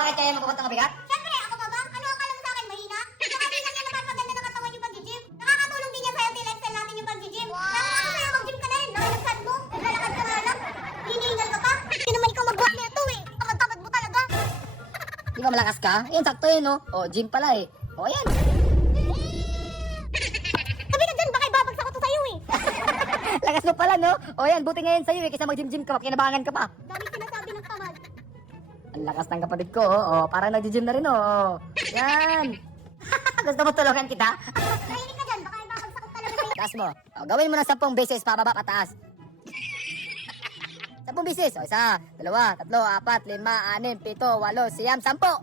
kaya magbuhat ng mabigat? Siyempre, ako pa ba? Ano akala mo sa akin, mahina? Ito kasi lang na napapaganda ng katawan yung pag-gym. Nakakatulong din yan sa healthy lifestyle natin yung pag-gym. Wow. Lalo na sa'yo, mag-gym ka na rin. Nakalagsan mo. Naglalakad ka nga lang. Hinihingal ka pa. Hindi naman ikaw magbuhat na ito eh. Tamad-tamad mo talaga. Di ba malakas ka? Yan, sakto yun, no? O, gym pala eh. O, yan. Sabi ka dyan, baka ibabagsak ko to sa'yo eh. Lakas mo pala, no? O, yan, buti ngayon sa'yo eh. Kaysa mag-gym-gym ka pa, kinabangan ka pa. Dami sinasabi ng tamad. Ang lakas ng kapatid ko, oh. oh parang nag-gym na rin, oh. oh. Yan. Gusto mo tulungan kita? Mahilig ka dyan, baka ibabagsak ko talaga sa'yo. Taas mo. O, gawin mo ng sampung beses, pababa, pataas. Sampung beses. O, isa, dalawa, tatlo, apat, lima, anim, pito, walo, siyam, sampo.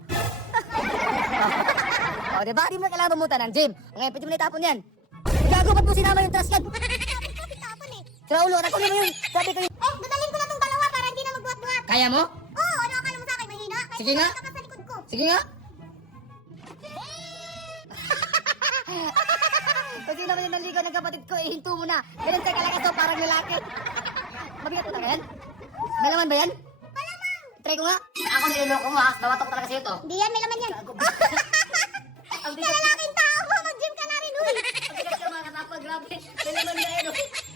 o, diba? Di mo na kailangan pumunta ng gym. Ngayon, pwede mo na itapon yan. Gago, ba't mo sinama yung trash ko, pitapon eh. Sira ulo, nakunin mo yun. Sabi ko yun. Eh, dadalhin ko na tong dalawa para hindi na magbuhat-buhat. Kaya mo? Sige nga. Sige nga. Pag sino ba yung naligo ng kapatid ko, eh, ihinto mo na. Ganun tayo kalakas so parang lalaki. Mabigat mo talaga yan? May laman ba yan? Malamang. Try ko nga. Ako nililoko mo ha. Bawatok talaga sa'yo to. Hindi yan, may laman yan. Ang bigat. Tao mo, mag-gym ka na rin, uy. Ang bigat ka mga kapag grabe. May laman ba yan, uy.